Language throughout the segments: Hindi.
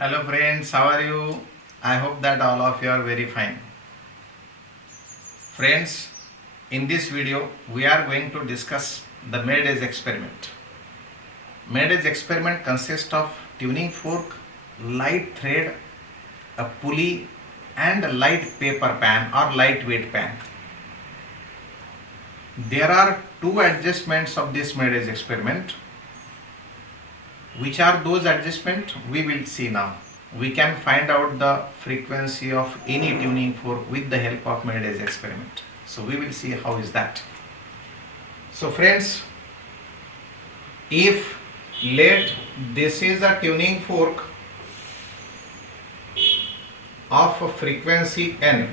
Hello friends, how are you? I hope that all of you are very fine. Friends, in this video we are going to discuss the Maydays experiment. Maydays experiment consists of tuning fork, light thread, a pulley and a light paper pan or lightweight pan. There are two adjustments of this Maydays experiment. Which are those adjustments? We will see now. We can find out the frequency of any tuning fork with the help of Maydays experiment. So we will see how is that. So friends, if let this is a tuning fork of a frequency n,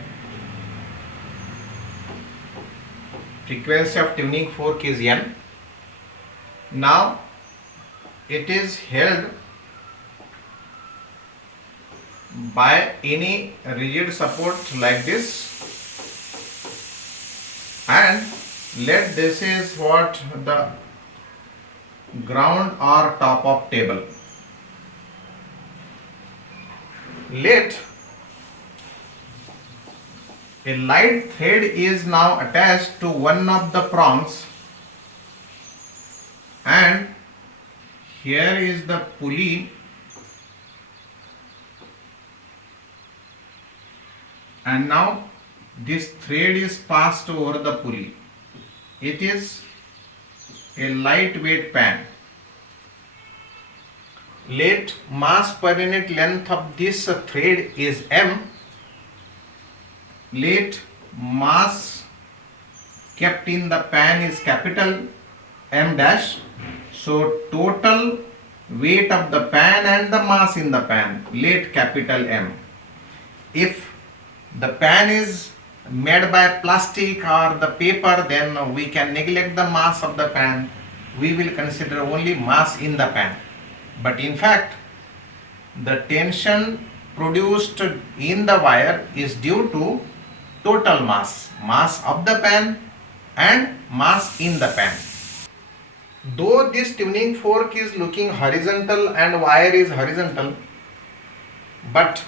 frequency of tuning fork is n. Now it is held by any rigid support like this, and let this is what the ground or top of table. Let a light thread is now attached to one of the prongs, and here is the pulley, and now this thread is passed over the pulley. It is a lightweight pan. Let mass per unit length of this thread is m. Let mass kept in the pan is capital M dash. So total weight of the pan and the mass in the pan, let capital M. If the pan is made by plastic or the paper, then we can neglect the mass of the pan. We will consider only mass in the pan. But in fact, the tension produced in the wire is due to total mass, mass of the pan and mass in the pan. Though this tuning fork is looking horizontal and wire is horizontal, but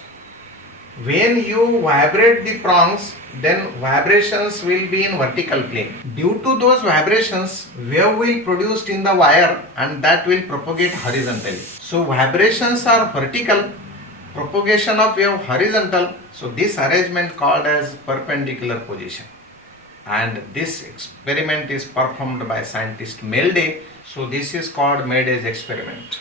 when you vibrate the prongs, then vibrations will be in vertical plane. Due to those vibrations, wave will produced in the wire and that will propagate horizontally. So vibrations are vertical, propagation of wave horizontal. So this arrangement called as perpendicular position. And this experiment is performed by scientist Mayday. So this is called Mayday's experiment.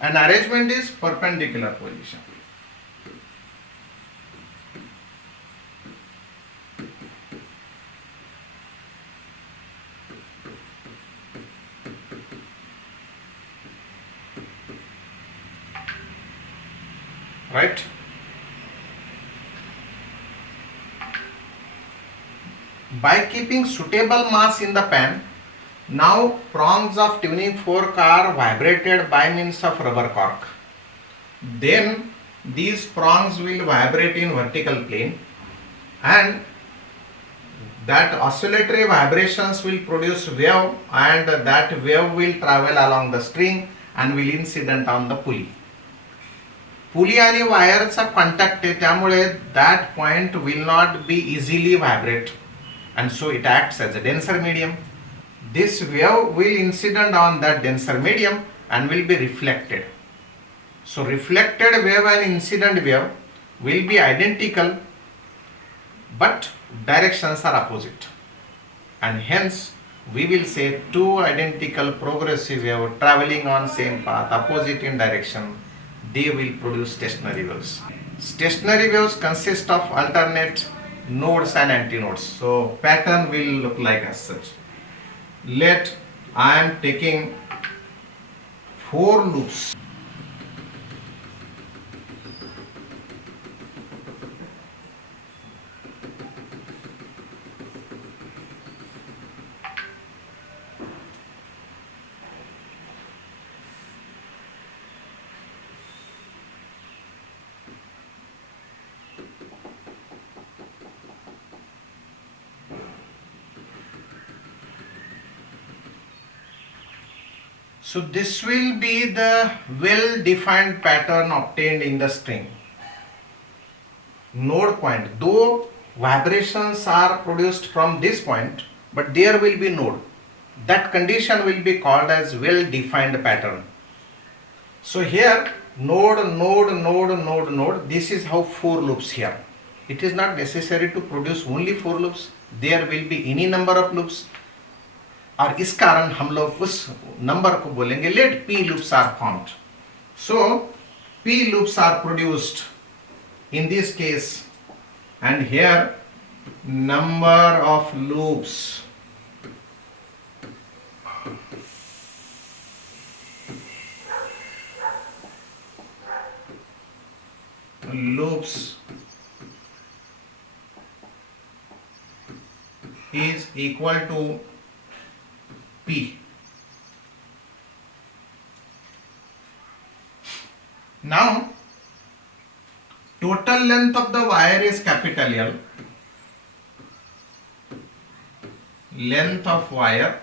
And arrangement is perpendicular position. Right? By keeping suitable mass in the pan, now prongs of tuning fork are vibrated by means of rubber cork. Then these prongs will vibrate in vertical plane, and that oscillatory vibrations will produce wave, and that wave will travel along the string and will incident on the pulley. पुली आणि वायरचा कॉन्टॅक्ट आहे, त्यामुळे that point will not be easily vibrate and so it acts as a denser medium. This wave will incident on that denser medium and will be reflected. So reflected wave and incident wave will be identical, but directions are opposite, and hence we will say two identical progressive wave traveling on same path opposite in direction, they will produce stationary waves. Stationary waves consist of alternate nodes and antinodes. So pattern will look like as such. Let I am taking 4 loops. So this will be the well-defined pattern obtained in the string. Node point, though vibrations are produced from this point, but there will be node. That condition will be called as well-defined pattern. So here node, this is how 4 loops here. It is not necessary to produce only 4 loops. There will be any number of loops. और इस कारण हम लोग उस नंबर को बोलेंगे let p loops are formed. So p loops are produced in this case, and here number of loops is equal to p. Now total length of the wire is capital L. Length of wire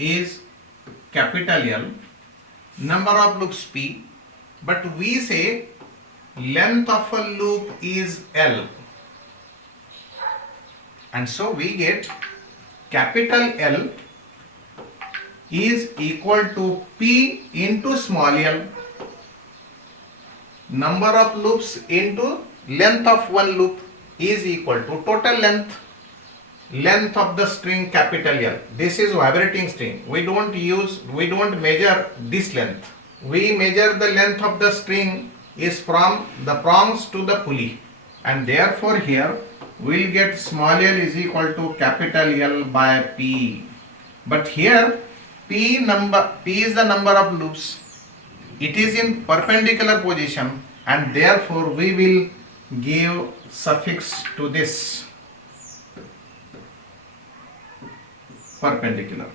is capital L. Number of loops p. But we say length of a loop is L. And so we get capital L is equal to P into small l, number of loops into length of one loop is equal to total length of the string capital L. This is vibrating string. We don't measure this length. We measure the length of the string is from the prongs to the pulley, and therefore here we'll get small l is equal to capital L by P. But here P is the number of loops. It is in perpendicular position, and therefore we will give suffix to this perpendicular.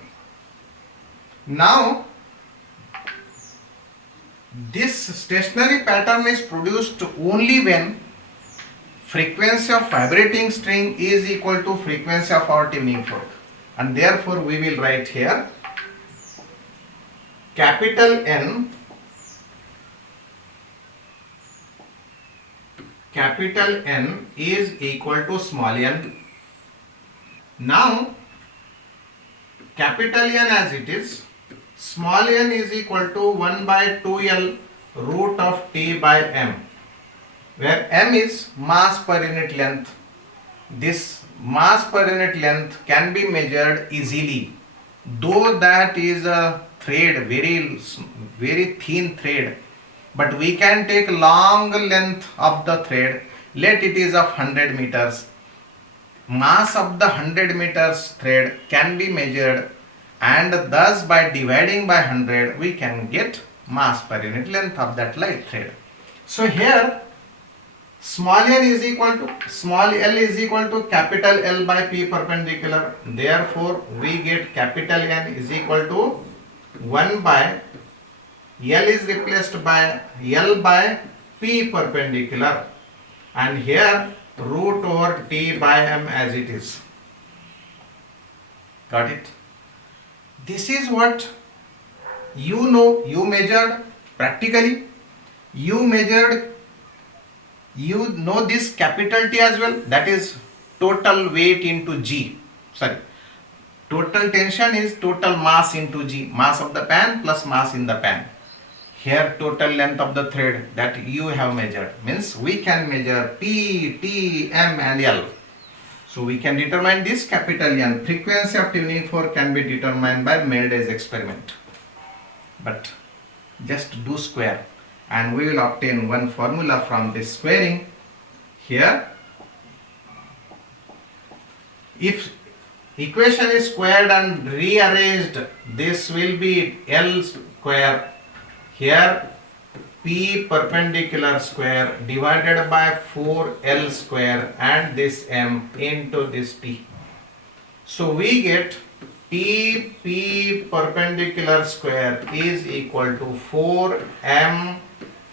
Now this stationary pattern is produced only when frequency of vibrating string is equal to frequency of our tuning fork, and therefore we will write here capital N is equal to small n. Now capital N as it is, small n is equal to 1 by 2L root of T by M, where M is mass per unit length. This mass per unit length can be measured easily, though that is a thread, very thin thread, but we can take long length of the thread. Let it is of 100 meters. Mass of the 100 meters thread can be measured, and thus by dividing by 100 we can get mass per unit length of that light thread. So here small l is equal to capital L by P perpendicular. Therefore we get capital N is equal to 1 by L is replaced by L by P perpendicular, and here root over T by M as it is. Got it? This is what you measured practically. You know this capital T as well, that is total weight into G. Total tension is total mass into G, mass of the pan plus mass in the pan. Here total length of the thread that you have measured, means we can measure P, T, M and L. So we can determine this capital N. Frequency of tuning fork can be determined by Melday's experiment. But just do square and we will obtain one formula from this squaring. Here, if equation is squared and rearranged, this will be L square. Here P perpendicular square divided by 4L square and this M into this T. So we get P perpendicular square is equal to 4M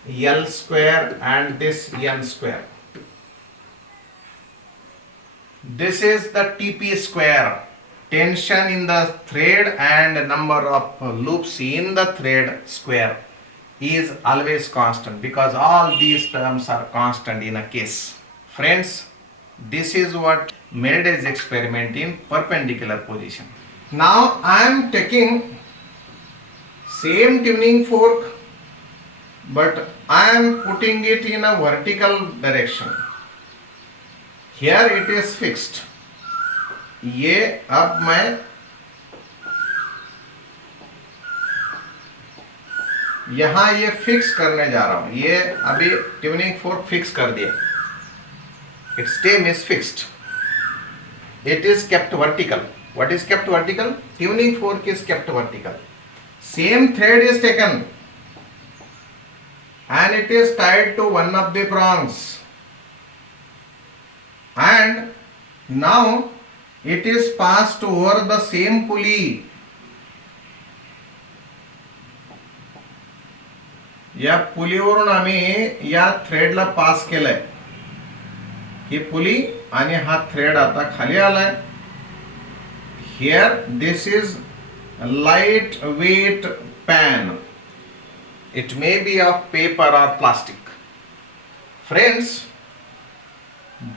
L square and this N square. This is the TP square. tension in the thread and number of loops in the thread square is always constant, because all these terms are constant in a case. Friends, this is what Melday's experiment in perpendicular position. Now I am taking same tuning fork, but I am putting it in a vertical direction. Here it is fixed. ये अब मैं यहाँ ये फिक्स करने जा रहा हूँ. ये अभी ट्यूनिंग फोर्क फिक्स कर दिया. Its stem is fixed. It is kept vertical. What is kept vertical? Tuning fork is kept vertical. Same thread is taken and it is tied to one of the prongs, and now it is passed over the same pulley. या पुलीवरून आम्ही या थ्रेडला पास केलंय. ही पुली आणि हा थ्रेड आता खाली आलाय. Here this is light weight pan. It may be of paper or plastic. Friends,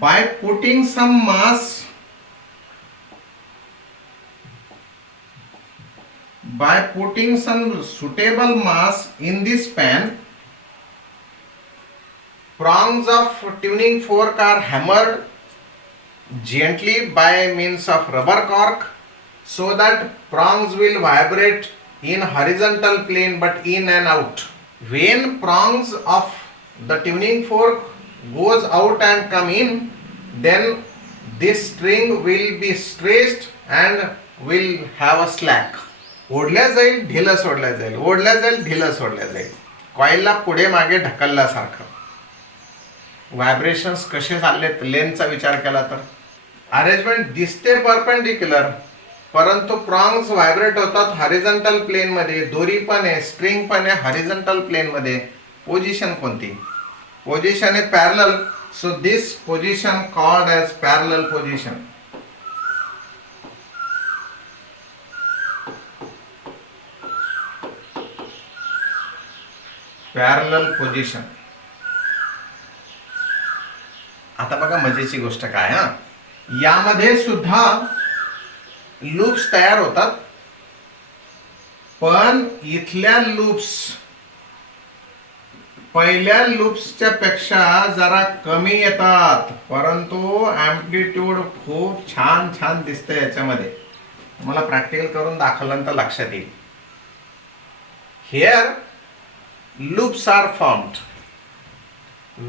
by putting some mass, by putting some suitable mass in this pan, prongs of tuning fork are hammered gently by means of rubber cork, so that prongs will vibrate in horizontal plane but in and out. When prongs of the tuning fork goes out and come in, then this string will be stretched and will have a slack. ओढल्या जाईल, ढिलं सोडल्या जाईल, ओढल्या जाईल, ढिलं सोडल्या जाईल. कॉइलला पुढे मागे ढकलल्यासारखं. व्हायब्रेशन्स कसे चाललेत लेनचा विचार केला तर अरेंजमेंट दिसते परपेंडिक्युलर, परंतु प्रॉन्ग्स व्हायब्रेट होतात हॉरिझॉन्टल प्लेन मध्ये. दोरी पण आहे, स्ट्रिंग पण आहे हॉरिझॉन्टल प्लेन मध्ये. पोझिशन कोणती? पोझिशन आहे parallel. So this position called as parallel position. Parallel position. आता बघा मजेची गोष्ट काय, हा यामध्ये सुद्धा लूप्स तयार होतात, पण इथल्या लूप्स पहिल्या लूप्सच्या पेक्षा जरा कमी येतात, परंतु एम्प्लिट्यूड खूप छान छान दिसते याच्यामध्ये. तुम्हाला प्रॅक्टिकल करून दाखवल्यानंतर लक्षात येईल. Here loops are formed.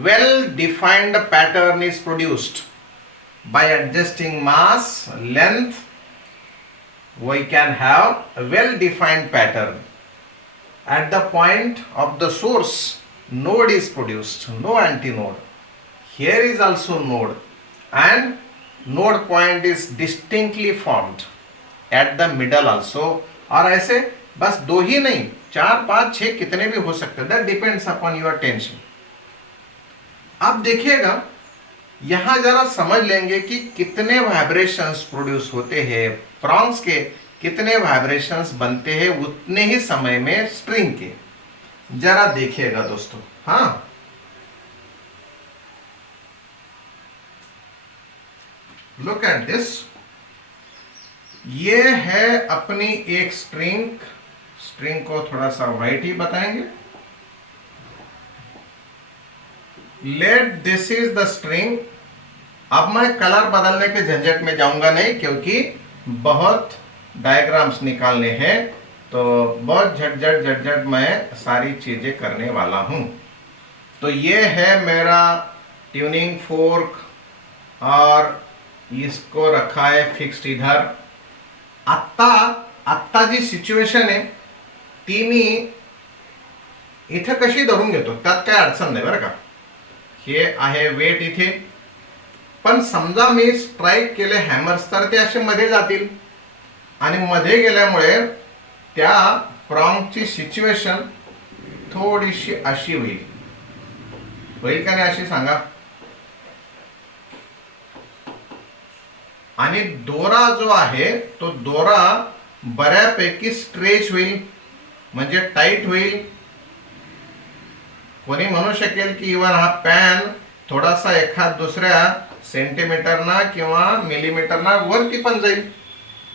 Well defined pattern is produced by adjusting mass, length. We can have a well defined pattern. At the point of the source, node is produced, no antinode. Here is also node, and node point is distinctly formed at the middle also. और ऐसे बस दो ही नहीं, 4, 5, 6 कितने भी हो सकते हैं. That depends upon your tension. अब देखिएगा यहां जरा समझ लेंगे कि कितने वाइब्रेशंस प्रोड्यूस होते हैं. प्रॉन्ग्स के कितने वाइब्रेशंस बनते हैं उतने ही समय में स्ट्रिंग के. जरा देखिएगा दोस्तों. हाँ, लुक एट दिस. ये है अपनी एक स्ट्रिंग. स्ट्रिंग को थोड़ा सा वाइट ही बताएंगे. Let this is the string. अब मैं कलर बदलने के झंझट में जाऊंगा नहीं, क्योंकि बहुत डायग्राम्स निकालने हैं, तो बहुत झटझट झटझट मैं सारी चीजें करने वाला हूं. तो ये है मेरा ट्यूनिंग फोर्क और इसको रखा है फिक्स्ड इधर. आत्ता जी सिच्युएशन आहे ती मी इथे कशी धरून घेतो, त्यात काय अडचण नाही बरं का. हे आहे वेट इथे, पण समजा मी स्ट्राइक केले हॅमर्स तर ते असे मध्ये जातील, आणि मध्ये गेल्यामुळे त्या प्रॉन्गची सिच्युएशन थोडीशी अशी होईल का नाही अशी सांगा. आणि दोरा जो आहे तो दोरा बऱ्यापैकी स्ट्रेच होईल, म्हणजे टाईट होईल. कोणी म्हणू शकेल की इवन हा पॅन थोडासा एखाद दुसऱ्या सेंटीमीटरना किंवा मिलीमीटरना वरती पण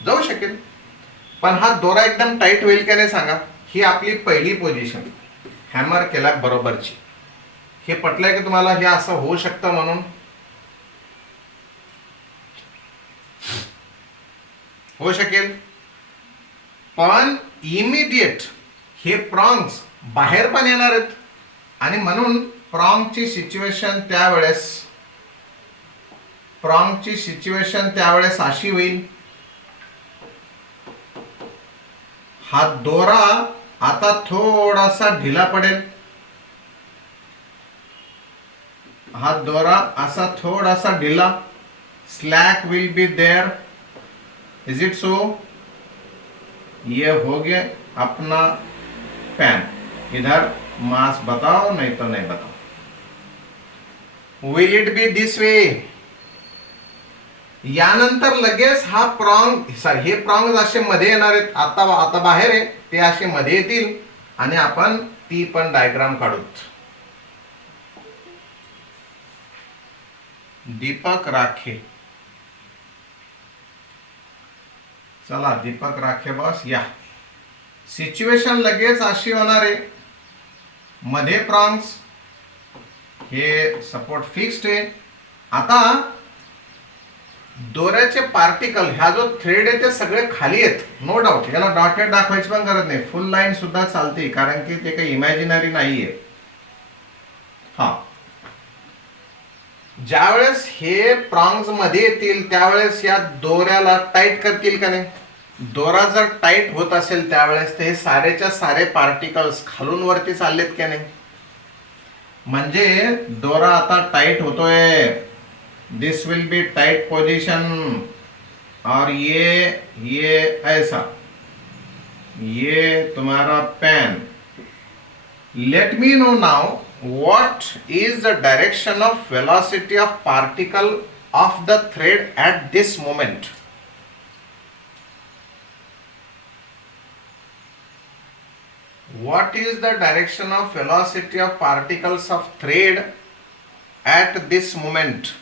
जाऊ शकेल, पण हा दोरा एकदम टाईट होईल का नाही सांगा. ही आपली पहिली पोझिशन हॅमर केल्या बरोबरची. हे पटलंय की तुम्हाला हे असं होऊ शकतं म्हणून? होऊ शकेल. पण इमिडिएट हे प्रॉन्ग्स बाहेर पण येणार आहेत आणि म्हणून प्रॉन्गची सिच्युएशन त्यावेळेस अशी होईल. हा दोरा आता थोडासा ढिला पडेल. हा दोरा असा थोडासा ढिला, slack will be there. Is it so? ये हो गया अपना पैन. इधर मास बताओ, नहीं तो नहीं बताओ. Will it be this way? यानंतर लगेच हा हे प्रॉन्ग असे मध्ये येणार आहेत. आता बाहेर आहे ते असे मध्ये येतील आणि आपण ती पण डायग्राम काढूत. दीपक राखे, चला दीपक राखे बॉस या. सिच्युएशन लगेच अशी होणार आहे, मध्ये प्रॉन्ग्स, हे सपोर्ट फिक्स्ड आहे. आता दोऱ्याचे पार्टिकल, हा जो थ्रेड आहे ते सगळे खाली आहेत, नो डाऊट. याला डॉटेड दाखवायची पण गरज नाही, फुल लाईन सुद्धा चालते कारण की ते काही इमॅजिनरी नाहीये. हा, ज्यावेळेस हे प्रॉन्ग्स मध्ये येतील त्यावेळेस या दोऱ्याला टाईट करतील का नाही. दोरा जर टाईट होत असेल त्यावेळेस ते सारेच्या सारे पार्टिकल्स खालून वरती चाललेत का नाही, म्हणजे दोरा आता टाईट होतोय. This will be tight position. और ये ऐसा, ये तुम्हारा pen. Let me know now what is the direction of velocity of particle of the thread at this moment. What is the direction of velocity of particles of thread at this moment?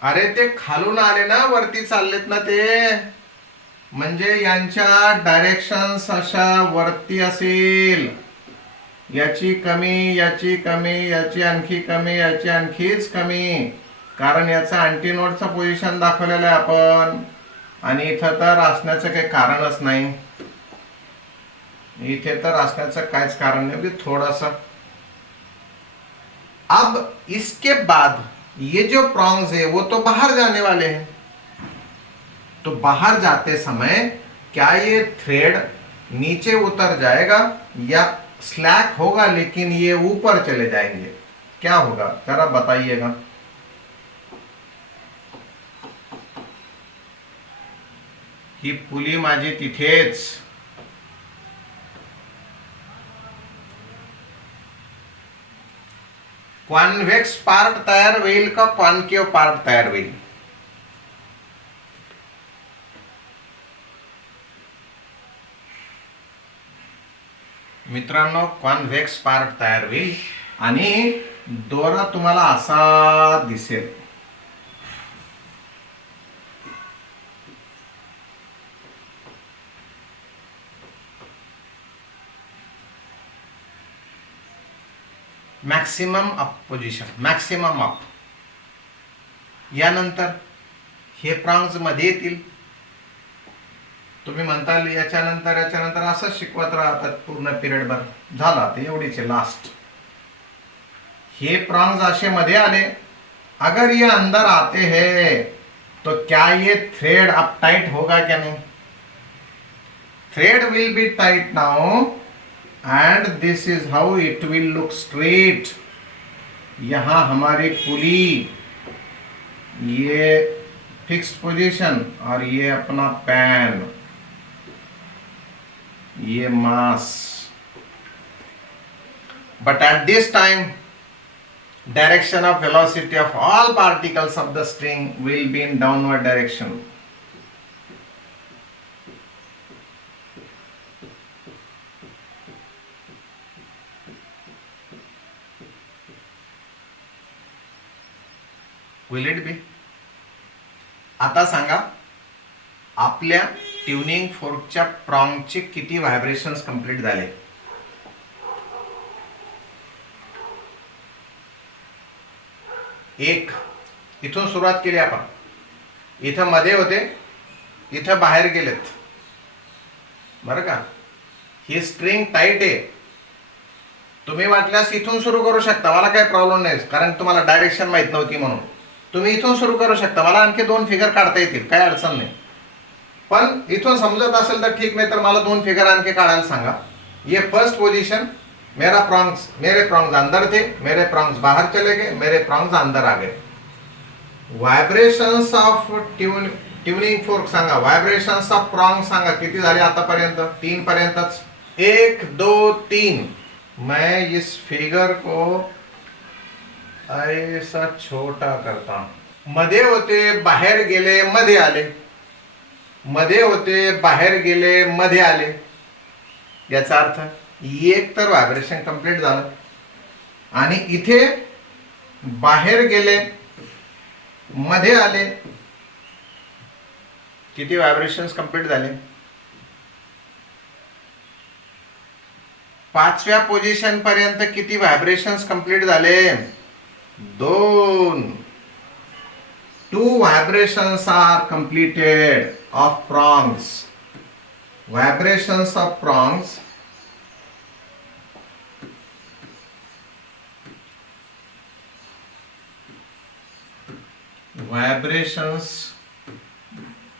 अरे ते खालून आले ना, वरती चाललेत ना ते, म्हणजे यांच्या डायरेक्शन्स अशा वरती असेल. याची कमी, याची कमी, याची आणखी कमी, याची आणखीच कमी, कारण याचं अँटीनोडचं पोझिशन दाखवलेलं आहे आपण. आणि इथं तर असण्याचं काही कारणच नाही. इथे तर असण्याचं काहीच कारण नाही, थोड़ा सा. अब इसके बाद ये जो प्रॉन्ग्स है वो तो बाहर जाने वाले हैं. तो बाहर जाते समय क्या ये थ्रेड नीचे उतर जाएगा या स्लैक होगा, लेकिन ये ऊपर चले जाएंगे? क्या होगा जरा बताइएगा. ही पुली माझी तिथेच. कॉन्व्हेक्स पार्ट तयार होईल का कॉन्केव पार्ट तयार होईल? मित्रांनो, कॉन्व्हेक्स पार्ट तयार होईल आणि दोरा तुम्हाला असा दिसेल. Maximum up position, maximum up. यानंतर हे प्रॉन्ग्स मध्ये येतील. तुम्ही म्हणताल याच्यानंतर असंच शिकवत राहतात पूर्ण पिरियडभर. झाला ते एवढीच लास्ट. हे प्रॉन्ग्स असे मध्ये आले, अगर ये अंदर आते हैं तो क्या ये थ्रेड अब टाइट होगा क्या नहीं? Thread will be tight now and this is how it will look straight. यहाँ हमारी पुली, ये फिक्स्ड पोजीशन और ये अपना पैन, ये मास. but at this time direction of velocity of all particles of the string will be in downward direction. Will it be? आता सांगा आपल्या ट्युनिंग फोर्कच्या प्रॉंगचे किती व्हायब्रेशन्स कंप्लीट झाले? एक. इथून सुरुवात केली आपण, इथं मध्ये होते, इथं बाहेर गेलेत, बरं का? ही स्ट्रिंग टाईट आहे. तुम्ही वाटल्यास इथून सुरू करू शकता, मला काही प्रॉब्लेम नाही, कारण तुम्हाला डायरेक्शन माहित नव्हती म्हणून. तुम्ही इथून सुरू करू शकता, मला आणखी 2 फिगर काढता येतील, काही अडचण नाही. पण इथून समजत असेल तर ठीक, नाही तर मला 2 फिगर आणखी काढायला सांगा. ये फर्स्ट पोजीशन, मेरे प्रॉन्ग्स अंदर थे, मेरे प्रॉन्ग्स बाहर चले गए, मेरे प्रॉन्ग्स अंदर आ गए. व्हायब्रेशन्स ऑफ ट्यूनिंग फोर्क सांगा, व्हायब्रेशन्स ऑफ प्रॉन्ग सांगा किती झाले आतापर्यंत? 3 पर्यंतच. 1 2 3. मैं इस फिगर को ऐसा छोटा करता हूं. मध्ये होते, बाहेर गेले, मध्ये आले, मध्ये होते, बाहेर गेले, मध्ये आले. याचा अर्थ एक तर व्हायब्रेशन कंप्लीट झालं, आणि इथे बाहेर गेले, मध्ये आले, किती व्हायब्रेशन्स कंप्लीट झाले? 5व्या पोझिशन पर्यंत किती व्हायब्रेशन्स कंप्लीट झाले? 2. 2 vibrations are completed of prongs. Vibrations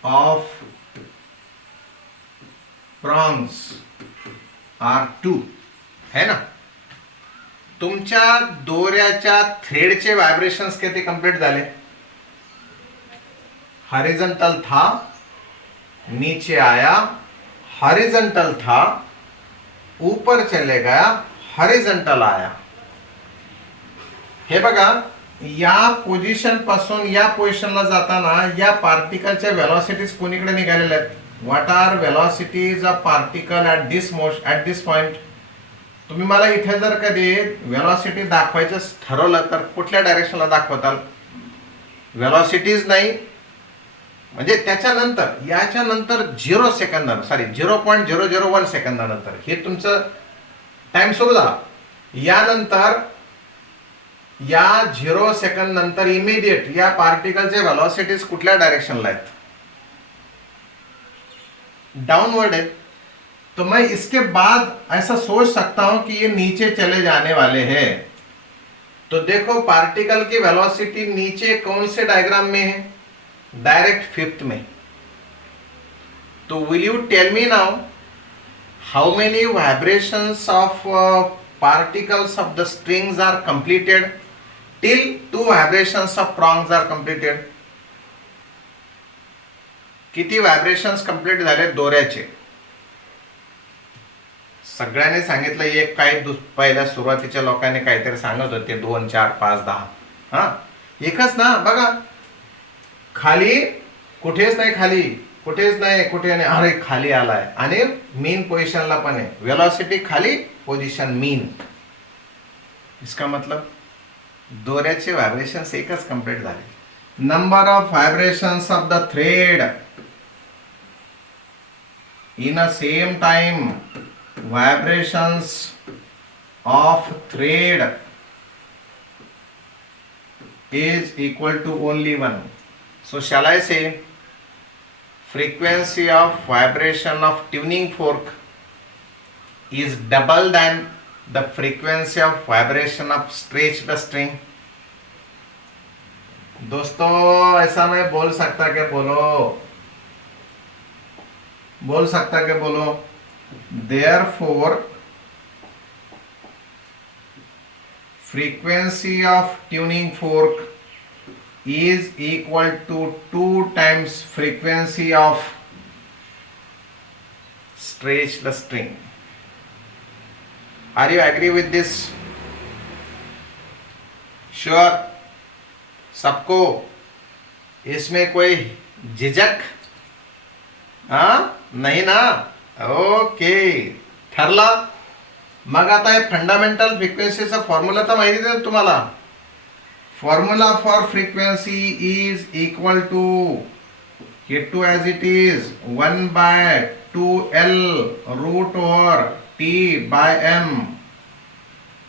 of prongs are 2, है ना? तुमच्या दोऱ्याच्या थ्रेडचे व्हायब्रेशन्स किती कंप्लीट झाले? हॉरिजॉन्टल था, नीचे आया, हॉरिजॉन्टल था, ऊपर चले गया, हॉरिजॉन्टल आया. हे बघा, या पोझिशन पासून या पोझिशनला जाताना या पार्टिकलच्या व्हेलॉसिटीज कोणीकडे निघालेल्या आहेत? What are velocities of particle at this point? तुम्ही मला इथे जर कधी व्हेलॉसिटी दाखवायचं ठरवलं तर कुठल्या डायरेक्शनला दाखवताल? व्हेलॉसिटीज नाही, म्हणजे त्याच्यानंतर, याच्या नंतर 0.001 सेकंदानंतर हे तुमचं टाइम सुरू झाला. यानंतर या 0 सेकंद नंतर इमिडिएट या पार्टिकलचे व्हेलॉसिटीज कुठल्या डायरेक्शनला आहेत? डाउनवर्ड है. तो मैं इसके बाद ऐसा सोच सकता हूं कि ये नीचे चले जाने वाले हैं. तो देखो पार्टिकल की वेलोसिटी नीचे कौन से डायग्राम में है? डायरेक्ट 5th में. तो will you tell me now how many vibrations of particles of the strings are completed till 2 vibrations of prongs are completed? किती व्हायब्रेशन्स कंप्लीट झाले दोऱ्याचे? सगळ्यांनी सांगितलं एक, काही पहिल्या सुरुवातीच्या लोकांनी काहीतरी सांगत होते 2 4 5 10. हा, एकच ना. बघा खाली कुठेच नाही, खाली कुठेच नाही, कुठे नाही, अरे खाली आलाय, आणि मीन पोझिशनला पण आहे. वेलोसिटी खाली, पोझिशन मीन. इसका मतलब दोऱ्याचे व्हायब्रेशन्स एकच कंप्लीट झाले. Number of vibrations of the thread in a same time, vibrations of thread is equal to only 1. So shall I say frequency of vibration of tuning fork is double than the frequency of vibration of stretched string? दोस्तों ऐसा मैं बोल सकता कि बोलो therefore frequency of tuning fork is equal to 2 times frequency of stretched string. Are you agree with this? Sure? सबको इसमें कोई झिझक? हाँ नाही ना? ओके, ठरला. मग आता हे फंडामेंटल फ्रिक्वेन्सीचा फॉर्म्युला तर माहिती आहे तुम्हाला. Formula for frequency is equal to K2 as it is 1 by 2L root over T by M.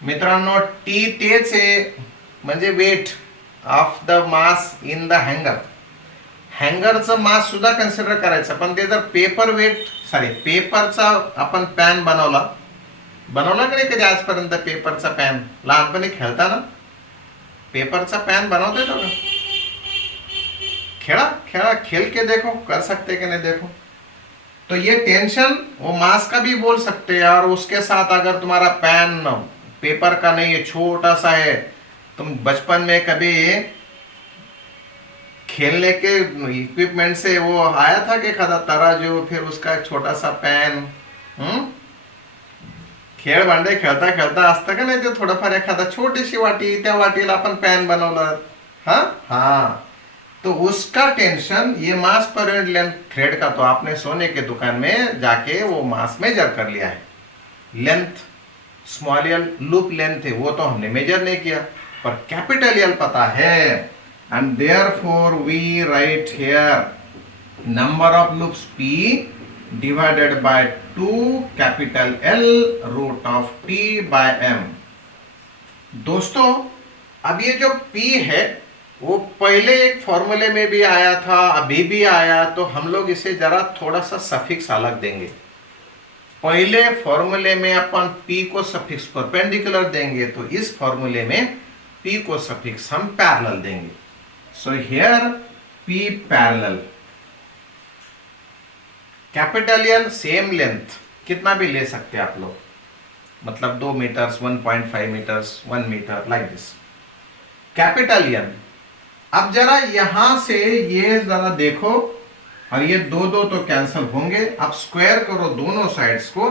मित्रांनो, T तेच आहे, म्हणजे weight of the mass in the हँगर. हँगरचं मास सुद्धा कन्सिडर करायचं, पण ते जर पेपरचा आपण पॅन बनवला की नाही कधी आजपर्यंत? पेपरचा पॅन लहानपणी खेळताना पेपरचा पॅन बनवता येतो का? खेल के देखो, कर सकते कि नहीं देखो. तो ये टेंशन वो मास का भी बोल सकते हैं. और उसके साथ अगर तुम्हारा पैन पेपर का नहीं है, छोटा सा है, तुम बचपन में कभी खेलने के इक्विपमेंट से वो आया था कि एखादा तराजू, फिर उसका एक छोटा सा पैन. खेळ भांडे खेळता खेळता असतं का नाही ते थोडंफार एखादा छोटीशी वाटी, त्या वाटीला आपण पॅन बनवलं. हाँ, तो उसका टेंशन ये मास पर यूनिट लेंथ थ्रेड का तो आपने सोने के दुकान में जाके वो मास मेजर कर लिया है. Length small L loop length है, वो तो हमने मेजर नहीं किया, पर कैपिटल एल पता है. And therefore we write here number of loops P divided by 2 capital L root of T by M. दोस्तों, अब ये जो P है वो पहले एक फॉर्मूले में भी आया था, अभी भी आया, तो हम लोग इसे जरा थोड़ा सा सफिक्स अलग देंगे. पहले फॉर्मूले में अपन P को सफिक्स परपेंडिकुलर देंगे, तो इस फॉर्मूले में P को सफिक्स हम पैरेलल देंगे. So here P parallel, capital L same length, कितना भी ले सकते हैं आप लोग, मतलब 2 metres, 1.5 metres, 1 metre, like this. Capital N. अब जरा यहां से ये जरा देखो, और ये दो तो कैंसिल होंगे. अब स्क्वायर करो दोनों साइड्स को,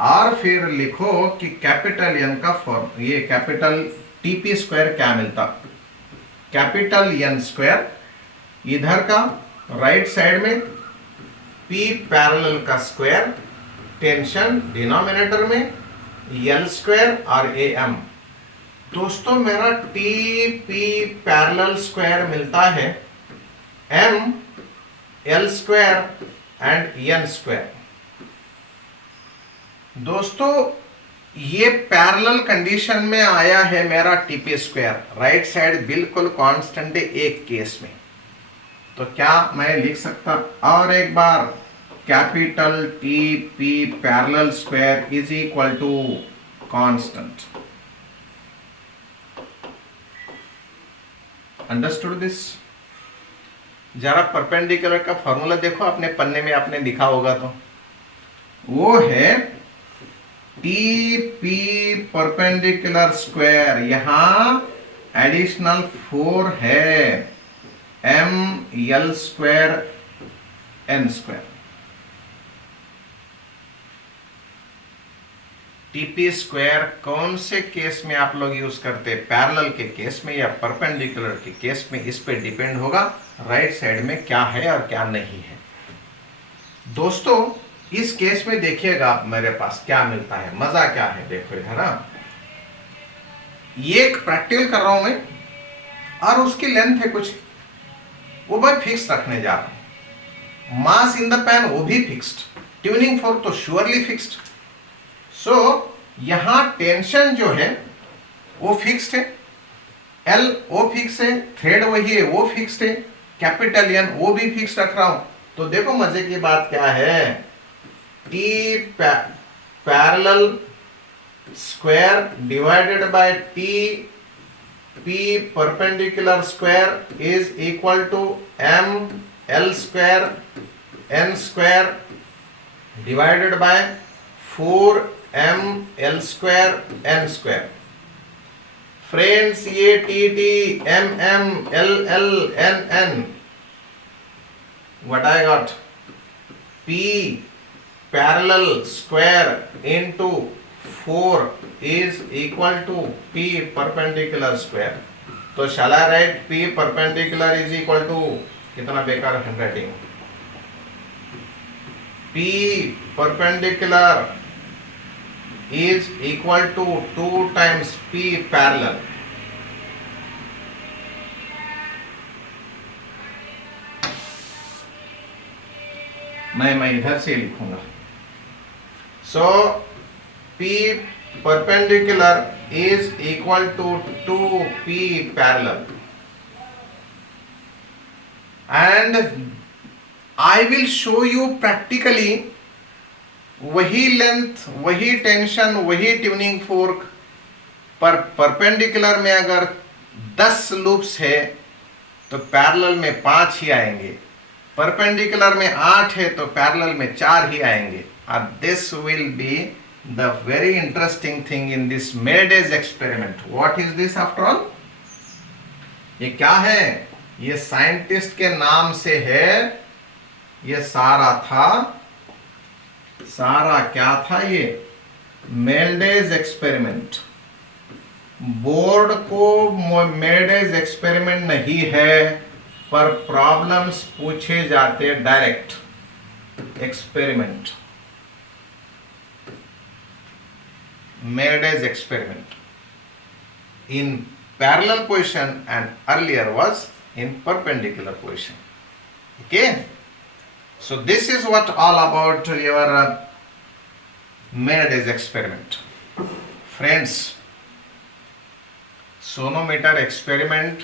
और फिर लिखो कि कैपिटल N का फॉर्म, ये कैपिटल TP स्क्वायर क्या मिलता? कैपिटल N स्क्वायर इधर का राइट साइड में P पैरेलल का स्क्वायर, टेंशन डिनोमिनेटर में L स्क्वायर और AM. दोस्तों, मेरा TP पैरेलल स्क्वायर मिलता है M L square and N square. दोस्तों, ये पैरेलल कंडीशन में आया है मेरा TP स्क्वायर. राइट साइड बिल्कुल कांस्टेंट है एक केस में, तो क्या मैं लिख सकता और एक बार, capital TP parallel square is equal to constant. Understood this? जरा परपेंडिकुलर का फॉर्मूला देखो, अपने पन्ने में आपने लिखा होगा, तो वो है TP परपेंडिकुलर स्क्वायर. यहां एडिशनल 4 है, ML square N square. TP square कौन से केस में आप लोग यूज करते हैं, पैरेलल के केस में या परपेंडिकुलर के केस में? इस पे डिपेंड होगा राइट साइड में क्या है और क्या नहीं है. दोस्तों, इस केस में देखिएगा आप मेरे पास क्या मिलता है, मजा क्या है. देखो इधर, ये एक प्रैक्टिकल कर रहा हूं मैं, और उसकी लेंथ है कुछ, वो मैं फिक्स रखने जा रहा हूं. मास इन द पैन वो भी फिक्स्ड, ट्यूनिंग फोर्क तो श्योरली फिक्स्ड. सो यहां टेंशन जो है वो फिक्स्ड है, L वो फिक्स है, थ्रेड वही है वो फिक्स्ड है, कैपिटल N वो भी फिक्स रख रहा हूं. तो देखो मजे की बात क्या है, T parallel square divided by P perpendicular square is equal to M L square N square divided by 4 ML square N square. Friends, ये TT MM LL NN, what I got? P parallel square into 4 is equal to P perpendicular square. तो shall I write P perpendicular is equal to, कितना बेकार handwriting, P perpendicular is equal to 2 times P parallel. मैं इधर से लिखूंगा. So P perpendicular is equal to 2P parallel, and I will show you practically वही लेंथ, वही टेंशन, वही ट्यूनिंग फोर्क पर परपेंडिकुलर में अगर 10 लूप्स है तो पैरेलल में 5 ही आएंगे, परपेंडिकुलर में 8 है तो पैरेलल में 4 ही आएंगे. और this will be the very interesting thing in this Melde's experiment. What is this after all? ये क्या है? ये साइंटिस्ट के नाम से है. ये सारा क्या था? ये मेल्डेज एक्सपेरिमेंट. बोर्ड को मेल्डेज एक्सपेरिमेंट नहीं है, पर प्रॉब्लम्स पूछे जाते direct experiment. Melde's experiment in parallel position and earlier was in perpendicular position. Okay, so this is what all about your Melday's experiment. Friends, sonometer experiment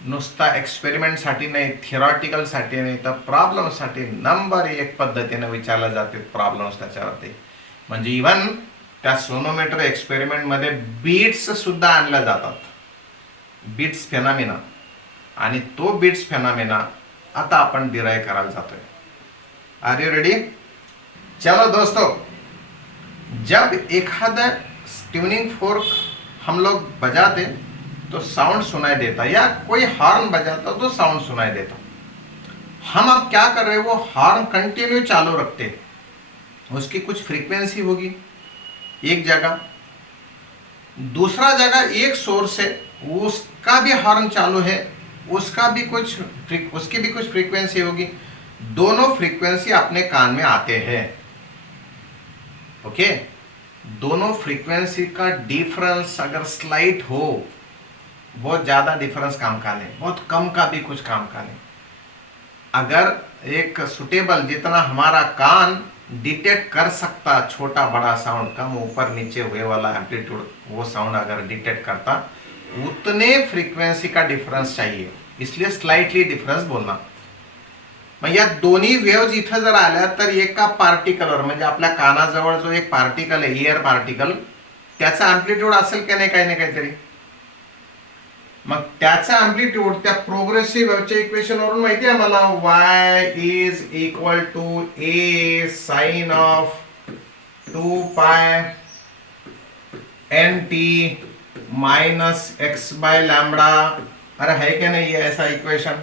नुसता एक्सपेरिमेंट साठी नाही, थिअरॉटिकल साठी नाही, तर प्रॉब्लेम साठी नंबर 1 पद्धतीने विचारले जाते प्रॉब्लेम्स त्याच्यावरती. म्हणजे इव्हन त्या सोनोमीटर एक्सपेरिमेंट मध्ये बीट्स सुद्धा आणल्या जातात, बीट्स फेनॉमिना. आणि तो बीट्स फेनॉमिना आता आपण डिराइव करायला जातोय. Are you ready? चलो दोस्तों, जब एखादा ट्यूनिंग फोर्क हम लोग बजाते तो साउंड सुनाई देता, या कोई हॉर्न बजाता तो साउंड सुनाई देता. हम अब क्या कर रहे हैं? वो हॉर्न कंटिन्यू चालू रखते हैं. उसकी कुछ फ्रीक्वेंसी होगी एक जगह, दूसरा जगह एक सोर्स है, उसका भी हॉर्न चालू है, उसकी भी कुछ फ्रीक्वेंसी होगी. दोनों फ्रीक्वेंसी अपने कान में आते हैं. ओके, दोनों फ्रीक्वेंसी का डिफरेंस अगर स्लाइट हो, बहुत ज्यादा डिफरेंस काम का नहीं, बहुत कम का भी कुछ काम का नहीं. अगर एक सुटेबल जितना हमारा कान डिटेक्ट कर सकता, छोटा बड़ा साउंड, कम ऊपर नीचे हुए वाला एम्पलीट्यूड, वो साउंड अगर डिटेक्ट करता, उतने फ्रीक्वेंसी का डिफरेंस चाहिए. इसलिए स्लाइटली डिफरेंस बोलना. मग या दोन्ही वेव्ज इथं जर आल्या तर एका पार्टिकलवर, म्हणजे आपल्या कानाजवळ जो एक पार्टिकल आहे, एअर पार्टिकल, त्याचा अँप्लिट्यूड असेल का नाही काही ना काहीतरी. मग त्याचा अँप्लिट्यूड त्या प्रोग्रेसिव्ह वेव्हच्या इक्वेशन वरून माहिती आहे मला, y is equal to a sine of 2 pi nt minus x by lambda. अरे है क्या नहीं है ऐसा इक्वेशन?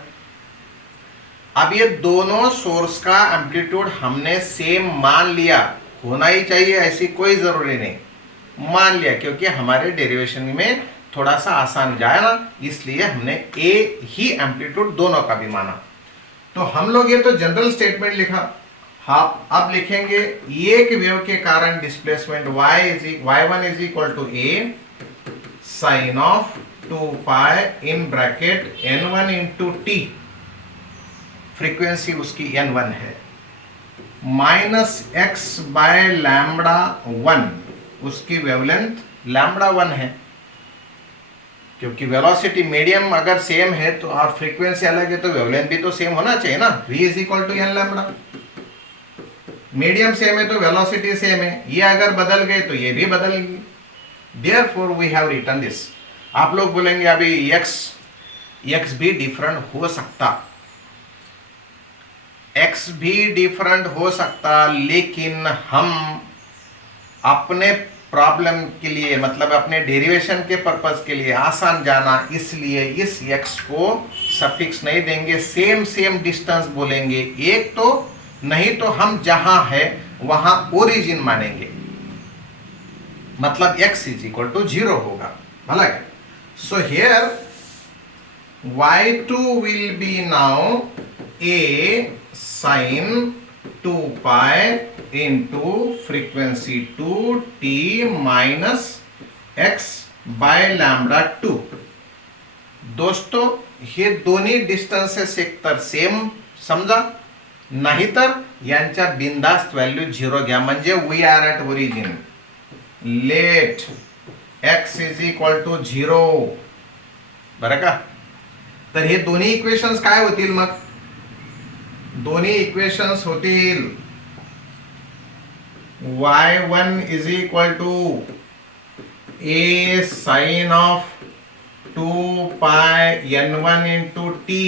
अब ये दोनों सोर्स का एम्पलीट्यूड हमने सेम मान लिया, होना ही चाहिए ऐसी कोई जरूरी नहीं, मान लिया, क्योंकि हमारे डेरिवेशन में थोड़ा सा आसान जाए ना, इसलिए हमने ए ही एम्पलीट्यूड दोनों का भी माना. तो हम लोग ये तो जनरल स्टेटमेंट लिखा. हाँ, अब लिखेंगे एक वेव के कारण displacement y1 is equal to a sine of 2 pi in bracket n1 into t, frequency उसकी n1 है, माइनस x बाय लैम्बडा 1, उसकी वेवलेंथ लैम्बडा 1 है. क्योंकि वेलोसिटी मीडियम अगर सेम है तो और फ्रीक्वेंसी अलग है तो वेवलेंथ भी तो सेम होना चाहिए ना. v is equal to n lambda. Medium same है तो वेलोसिटी सेम है, ये अगर बदल गए तो ये भी बदल गई. Therefore we have written this. आप लोग बोलेंगे अभी x भी डिफरेंट हो सकता, x भी डिफरेंट हो सकता, लेकिन हम अपने प्रॉब्लम के लिए, मतलब अपने डेरिवेशन के पर्पस के लिए आसान जाना, इसलिए इस x को सफिक्स नहीं देंगे, सेम डिस्टेंस बोलेंगे. एक तो नहीं तो हम जहां है वहां ओरिजिन मानेंगे, मतलब x इज इक्वल टू 0 होगा. भला क्या? So here y2 will be now a sin 2 pi into frequency 2t minus x by lambda 2. दोस्तों हे दोन्ही डिस्टन्सेस एकतर सेम समजा, नाहीतर यांच्या बिनधास्त व्हॅल्यू 0 घ्या, म्हणजे we are at origin. Let x is equal to 0. बरं का? तर हे दोन्ही इक्वेशन्स काय होतील? मग दोन्ही इक्वेशन्स होतील y1 is equal to a sin of 2 pi n1 into t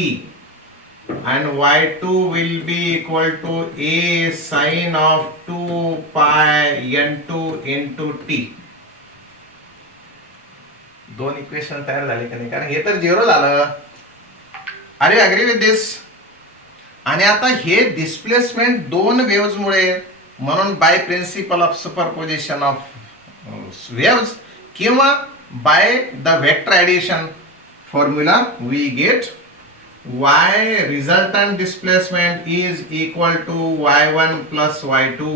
and y2 will be equal to a sin of 2 pi n2 into t. दोन इक्वेशन तयार झाले का नाही? कारण हे तर 0 झालं. अरे अग्री विथ दिस. आणि आता हे डिस्प्लेसमेंट दोन वेव्हज मुळे, म्हणून by principle of superposition of waves किंवा by the vector addition formula we get y resultant displacement is equal to y1 plus y2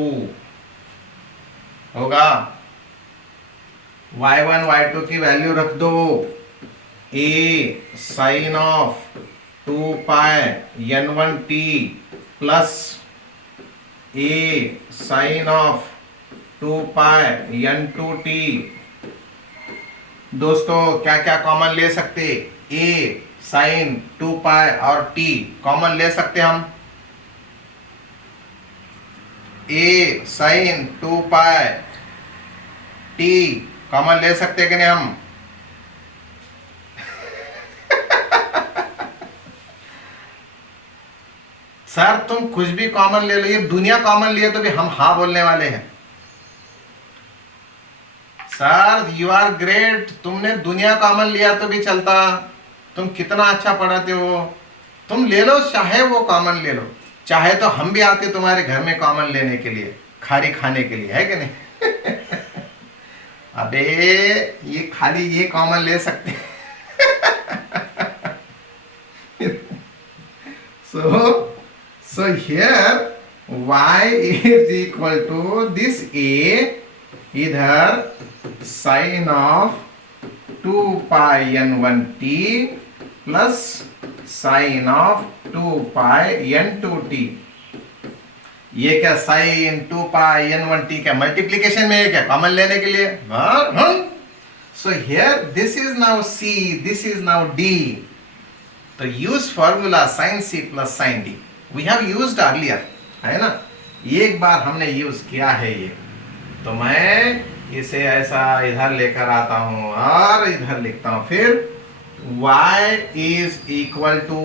होगा. y1 y2 की वैल्यू रख दो. a sin of 2 pi n1t plus a sin of 2 pi n2t. दोस्तों क्या क्या कॉमन ले सकते? a साइन 2 पाई और t कॉमन ले सकते हम. a sine 2 pi t common ले सकते कि नहीं हम? सर तुम कुछ भी कॉमन ले लो, ये दुनिया कॉमन लिए तो भी हम हाँ बोलने वाले हैं. सर यू आर ग्रेट, तुमने दुनिया कॉमन लिया तो भी चलता. तुम कितना अच्छा पढ़ाते हो. तुम ले लो, चाहे वो कॉमन ले लो, चाहे तो हम भी आते तुम्हारे घर में कॉमन लेने के लिए, खाली खाने के लिए, है कि नहीं? अबे ये खाली ये कॉमन ले सकते. so here y is equal to this a, इधर sin of 2 pi n1t plus sin of 2 pi n2t. ये क्या sin 2 pi n1t क्या मल्टीप्लीकेशन में है क्या कॉमन लेने के लिए? So here this is now c, this is now d. तो use formula sin c plus sin d we have used earlier, है ना? एक बार हमने यूज किया है ये. तो मैं इसे ऐसा इधर लेकर आता हूं और इधर लिखता हूं. फिर y इज इक्वल टू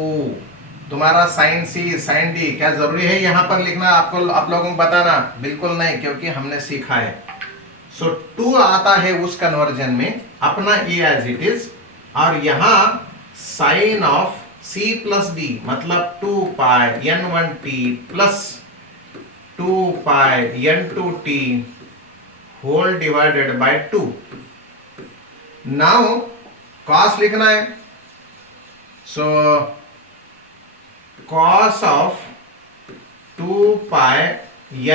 तुम्हारा साइन सी साइन डी. क्या जरूरी है यहां पर लिखना? आपको आप लोगों को बताना? बिल्कुल नहीं, क्योंकि हमने सीखा है. सो 2 आता है उस कन्वर्जन में, अपना ए एज इट इज, और यहां sine of C plus D मतलब 2 pi n1t plus 2 pi n2t whole divided by 2. Now cos लिखना है. So cos of 2 pi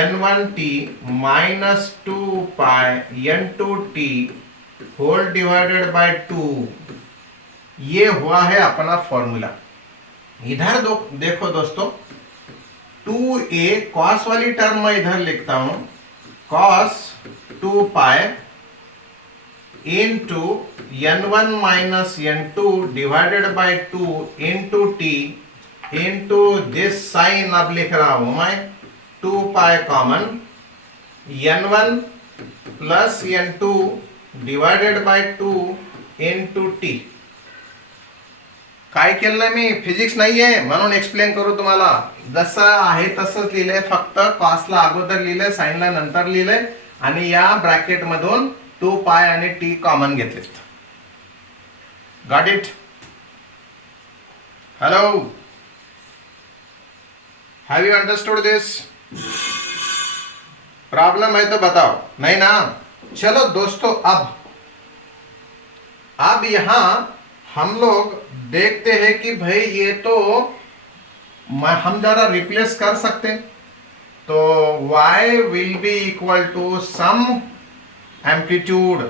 n1t minus 2 pi n2t whole divided by 2. ये हुआ है अपना फॉर्मूला. इधर देखो दोस्तों, 2a cos वाली टर्म मैं इधर लिखता हूं. cos 2 pi into n1 minus n2 divided by 2 into t into this sin. अब लिख रहा हूं मैं 2 pi common n1 plus n2 divided by 2 into t. काय केलं मी? फिजिक्स नाही आहे म्हणून एक्सप्लेन करू तुम्हाला. जसं आहे तसंच लिहिलंय, फक्त कॉसला अगोदर लिहिलंय, साइनला नंतर लिहिलंय, आणि या ब्रॅकेट मधून 2 पाय आणि टी कॉमन घेतलेत. Got it? Hello, have you understood this? Problem है तो बताओ. नहीं ना? चलो दोस्तों, अब यहां हम लोग देखते हैं कि भाई ये तो हम जरा रिप्लेस कर सकते हैं, तो y will be equal to some amplitude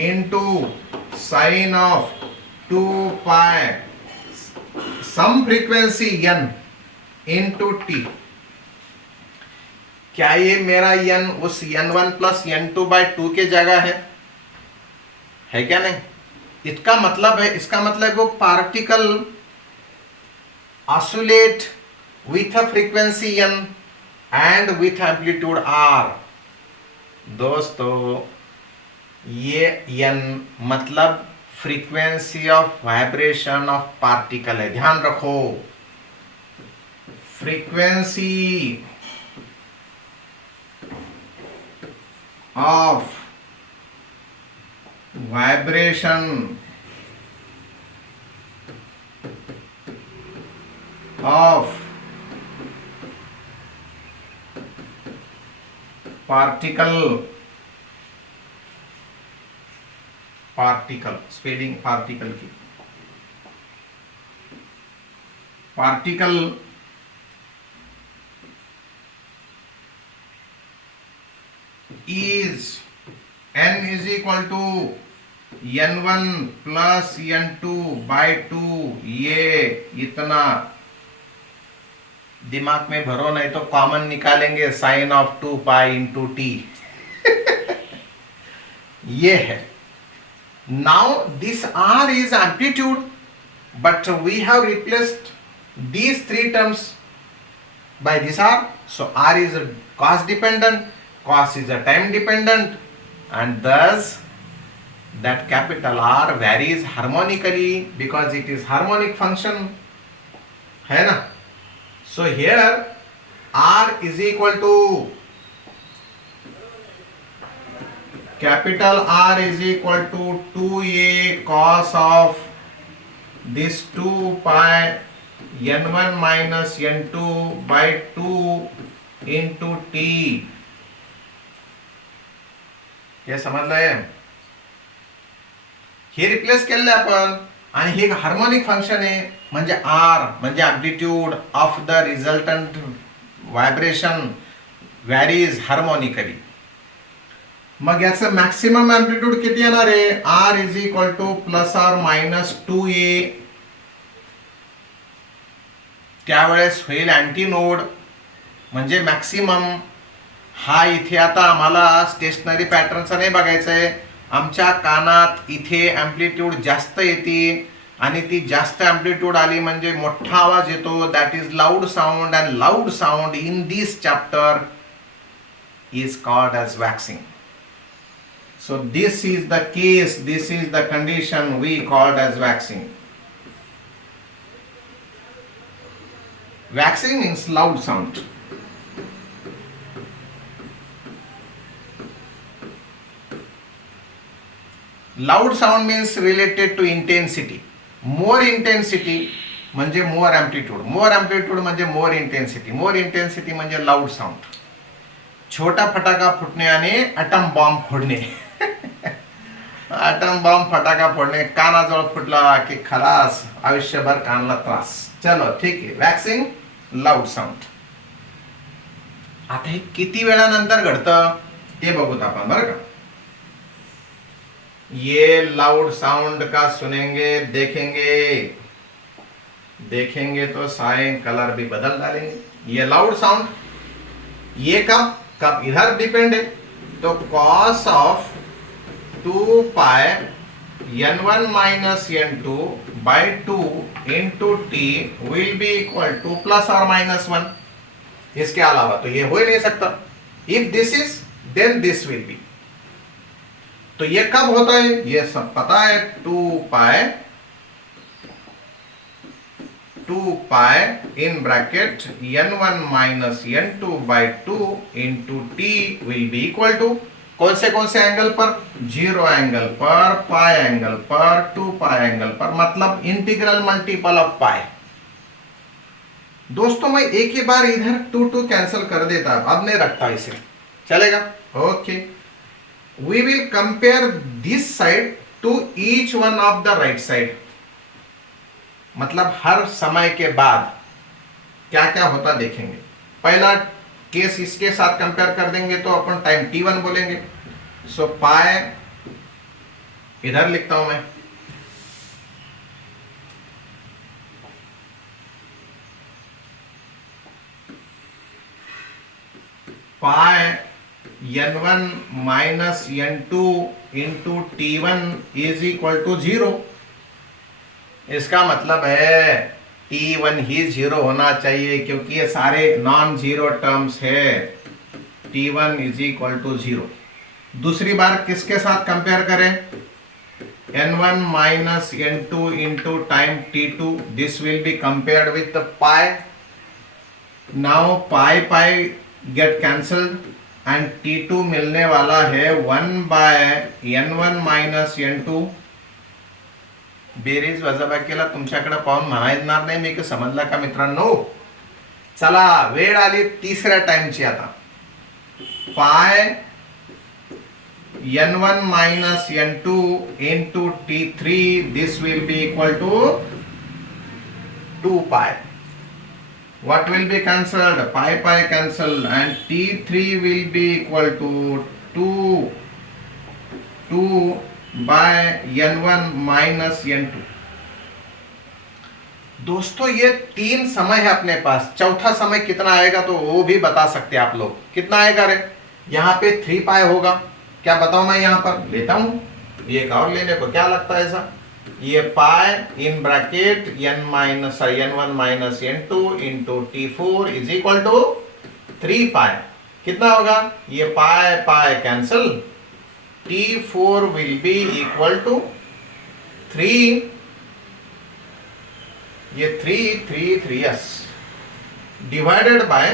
into sine of 2 pi some frequency n into t। क्या ये मेरा n उस n1 प्लस n2 बाई 2 के जगह है क्या? नहीं। इसका मतलब वो particle oscillate with a frequency n and with amplitude r। दोस्तों ये n मतलब frequency of vibration of particle है, ध्यान रखो। Frequency of vibration of particle spelling particle की, particle is n is equal to n1 plus n2 by 2। ये इतना दिमाग में भरो, नहीं तो कॉमन निकालेंगे sine of 2 pi into T. ये है। Now this r is amplitude, but we have replaced these three terms by this r. So r is a cos dependent, cos is a time dependent, and thus that capital R varies harmonically because it is harmonic function, है ना? So here R is equal to capital R is equal to 2a cos of this 2 pi n1 minus n2 by 2 into t। हे समजलंय? हे रिप्लेस केलं आपण आणि हे हार्मोनिक फंक्शन आहे, म्हणजे आर म्हणजे amplitude of the resultant vibration varies harmonically. मग याचं मॅक्सिमम एम्प्लिट्यूड किती येणार आहे? R is equal to plus R minus 2a। त्यावेळेस होईल अँटीनोड म्हणजे मॅक्सिमम। हा इथे आता आम्हाला स्टेशनरी पॅटर्नचा नाही बघायचा आहे, आमच्या कानात इथे एम्प्लिट्यूड जास्त येते आणि ती जास्त एम्प्लिट्यूड आली म्हणजे मोठा आवाज येतो, that is loud sound, and loud sound in this chapter is called as waxing. So this is the case, this is the condition we called as waxing. Waxing means loud sound. Loud sound means related to intensity. More intensity म्हणजे मोर एम्प्लिट्यूड, मोर एम्प्लिट्यूड म्हणजे मोर इंटेन्सिटी, मोर इंटेन्सिटी म्हणजे लाऊड साऊंड। छोटा फटाका फुटणे आणि अटम बॉम्ब फोडणे। अटम बॉम्ब फटाका फोडणे, कानाजवळ फुटला की खलास, आयुष्यभर कानला त्रास। चलो ठीक आहे, वॅक्सिंग लाऊड साऊंड। आता हे किती वेळानंतर घडतं ते बघूत आपण बरं का। ये लाउड साउंड का सुनेंगे, देखेंगे तो साइन कलर भी बदल डालेंगे। ये लाउड साउंड, ये कब इधर डिपेंड है, तो cos of 2 pi n1 minus n2 by 2 into T will be equal to plus और माइनस 1। इसके अलावा तो ये हो ही नहीं सकता। If this is then this will be. तो ये कब होता है ये सब पता है, 2 pi in bracket n1 minus n2 by 2 into T will be equal to कौन से एंगल पर? 0 एंगल पर, पाई एंगल पर, 2 पाई एंगल पर, मतलब इंटीग्रल मल्टीपल ऑफ पाई। दोस्तों मैं एक ही बार इधर 2 कैंसिल कर देता, अब नहीं रखता इसे, चलेगा? Okay, we will compare this side to each one of the right side। मतलब हर समय के बाद क्या क्या होता देखेंगे। पहला केस इसके साथ कंपेयर कर देंगे तो अपन टाइम t1 बोलेंगे। सो पाई, इधर लिखता हूं मैं, pi n1 minus n2 into t1 is equal to 0। इसका मतलब है t1 ही 0 होना चाहिए क्योंकि ये सारे नॉन जीरो टर्म्स है। t1 is equal to 0। दूसरी बार किसके साथ कंपेयर करें, n1 minus n2 into time t2, this will be compared with pi. Now pi pi get cancelled and t2 मिलने वाला है 1 bye n1 minus n2। Berries वजाबाकीला तुमच्याकडे पाहून म्हणायणार नाही मी की समजला का मित्रांनो। चला वेळ आली तिसऱ्या टाइमची आता। पाय n1 minus n2 into t3, this will be equal to 2 pi. What will be cancelled? Pi pi cancelled and t3 will be equal to 2 by n1 minus n2। दोस्तों ये तीन समय है अपने पास, चौथा समय कितना आएगा तो वो भी बता सकते हैं आप लोग। कितना आएगा रे, यहाँ पे 3 पाई होगा, क्या बताऊं मैं, यहाँ पर लेता हूं एक और लेने को, क्या लगता है ऐसा, ये pi in bracket n1 minus n2 into t4 is equal to 3 pi. कितना होगा, ये pi pi cancel, t4 will be equal to 3, ये 3 divided by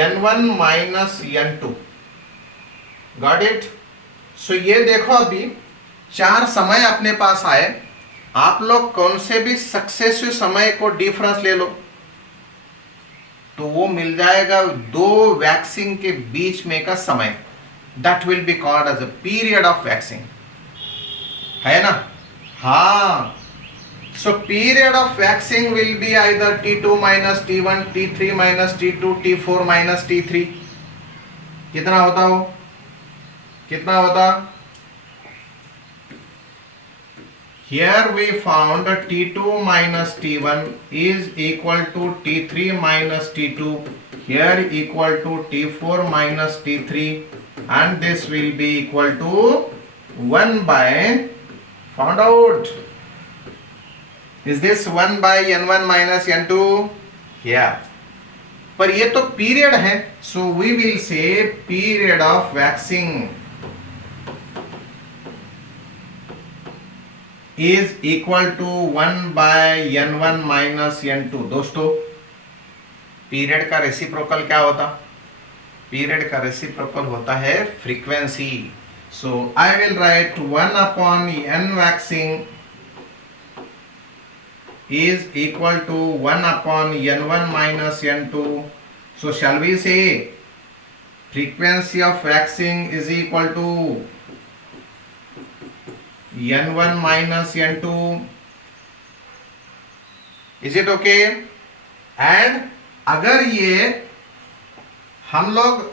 n1 minus n2। Got it. So ये देखो अभी 4 समय अपने पास आए, आप लोग कौन से भी सक्सेसिव समय को डिफरेंस ले लो तो वो मिल जाएगा 2 वैक्सिंग के बीच में का समय। That will be called as a period of waxing, है ना। हाँ, so period of waxing will be either t2 minus t1, t3 minus t2, t4 minus t3। कितना होता हो, कितना होता, here we found t2 minus t1 is equal to t3 minus t2, here equal to t4 minus t3, and this will be equal to 1 by, found out, is this 1 by n1 minus n2? Yeah, पर ये तो पीरियड है, so we will say period of waxing is equal to 1 by n1 minus n2। दोस्तों पीरियड का रेसिप्रोकल क्या होता, पीरियड का रेसिप्रोकल होता है frequency. So I will write 1 upon n waxing is equal to 1 upon n1 minus n2। so shall we say frequency of waxing is equal to n1 minus n2, is it okay? and अगर ये हम लोग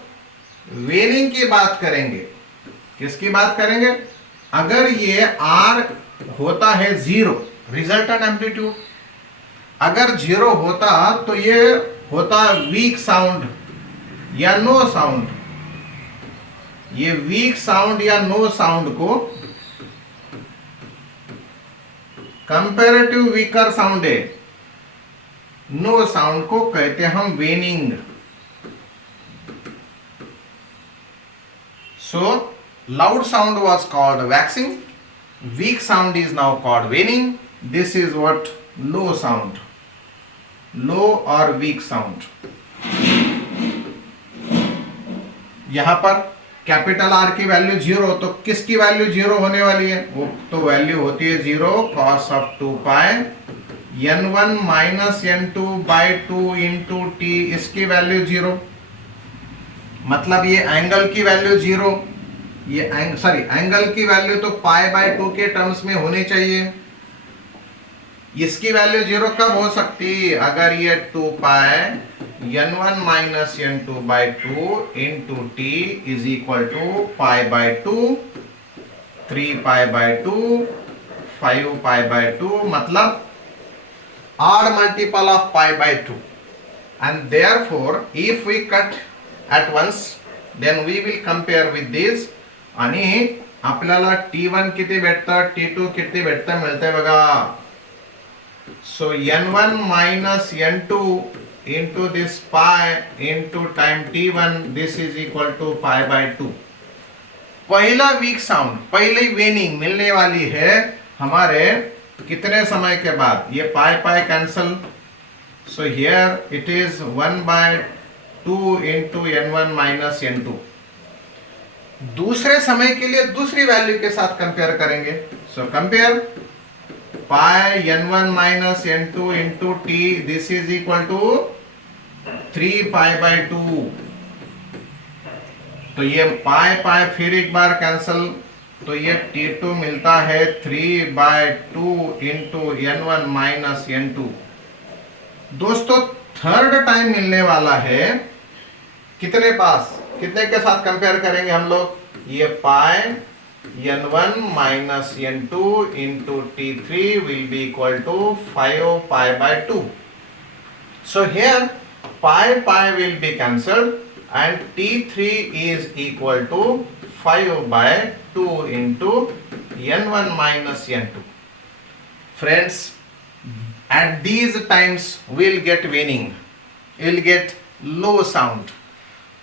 वेनिंग की बात करेंगे, किसकी बात करेंगे, अगर ये R होता है 0 रिजल्टेंट एम्पलीट्यूड, अगर 0 होता तो ये होता वीक साउंड या नो साउंड। ये वीक साउंड या नो साउंड को, कंपैरेटिव वीकर साउंड है, नो साउंड को कहते हम waning. So loud sound was called waxing, weak sound is now called waning. This is what low sound, low और वीक साउंड। यहां पर कैपिटल आर की वैल्यू 0, तो किसकी वैल्यू 0 होने वाली है, वो तो वैल्यू होती है 0 cos of 2 pi n1 minus n2 by 2 into T, इसकी वैल्यू 0। मतलब ये एंगल की वैल्यू 0, ये एंगल की वैल्यू तो पाई बाई 2 के टर्म्स में होनी चाहिए। इसकी वैल्यू 0 कब हो सकती है? अगर ये 2 pi n1 minus n2 by 2 into T is equal to pi by 2, 3 pi by 2, 5 pi by 2, मतलब odd multiple of pi by 2, and therefore if we cut at once then we will compare with this. आणि आपल्याला T1 किती भेटतं, T2 किती भेटतं मिळतंय बघा. So n1 minus n2 into this pi into time T1, this is equal to pi by 2. पहला वीक साउंड, पहली वेनिंग मिलने वाली है हमारे कितने समय के बाद? ये pi pi cancel, so here it is 1 by 2 into n1 minus n2. दूसरे समय के लिए दूसरी वैल्यू के साथ कंपेयर करेंगे. So compare pi n1 minus n2 into T, this is equal to 3 pi by 2. तो ये पाई पाई फिर एक बार कैंसल, तो ये T2 मिलता है 3 bye 2 into n1 minus n2. दोस्तों थर्ड टाइम मिलने वाला है कितने पास, कितने के साथ कंपेयर करेंगे हम लोग? ये pi n1 minus n2 into T3 will be equal to 5 pi by 2. So here pi pi will be cancelled and T3 is equal to 5 by 2 into n1 minus n2. Friends, at these times we'll get waning, we'll get low sound.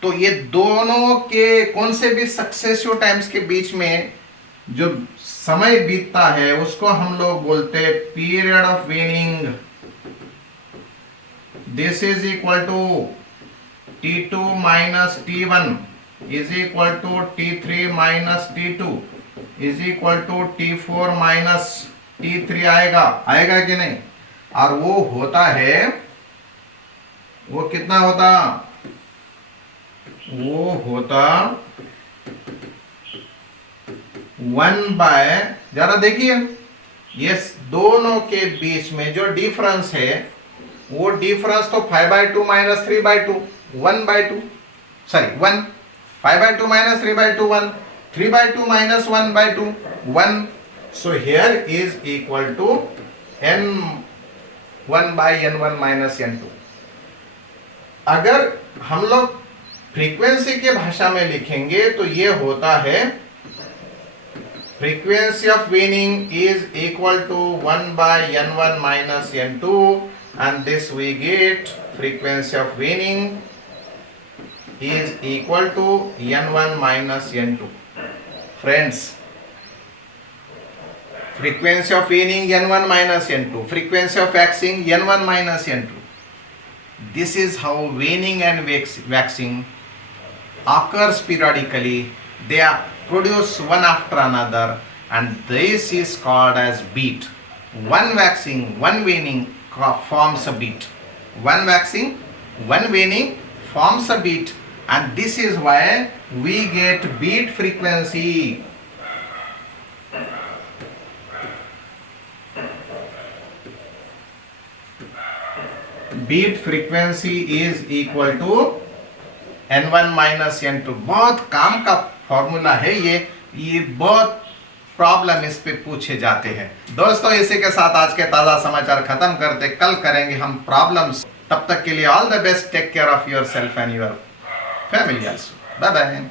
तो ये दोनों के कौन से भी सक्सेसिव टाइम्स के बीच में जो समय बीतता है उसको हम लोग बोलते हैं period of waning. This is equal to T2 minus T1 is equal to T3 minus T2 is equal to T4 minus T3 आएगा कि नहीं? और वो होता है, वो कितना होता? वो होता 1 बाय, जरा देखिए ये दोनों के बीच में जो डिफरेंस है वो डिफरेंस तो 5 bye 2 minus 3 bye 2, 1 by 2, sorry 1, 5 by 2 minus 3 by 2, 1, 3 by 2 minus 1 by 2, 1. So here is equal to n1 by n1 minus n2. अगर हम लोग फ्रीक्वेंसी के भाषा में लिखेंगे तो ये होता है frequency of waning is equal to 1 by n1 minus n2, and this we get frequency of waning is equal to n1 minus n2. Friends, frequency of waning n1 minus n2, frequency of waxing n1 minus n2. This is how waning and waxing occurs periodically. They are produced one after another, and this is called as beat. One waxing, one waning forms a beat. One waxing, one waning forms a beat, and this is why we get beat frequency. Beat frequency is equal to n1 minus n2. बहुत काम का फॉर्मूला है ये बहुत प्रॉब्लम इस पे पूछे जाते हैं. दोस्तों इसी के साथ आज के ताज़ा समाचार खत्म करते, कल करेंगे हम प्रॉब्लम्स. तब तक के लिए all the best, take care of your self and your family also. Bye bye.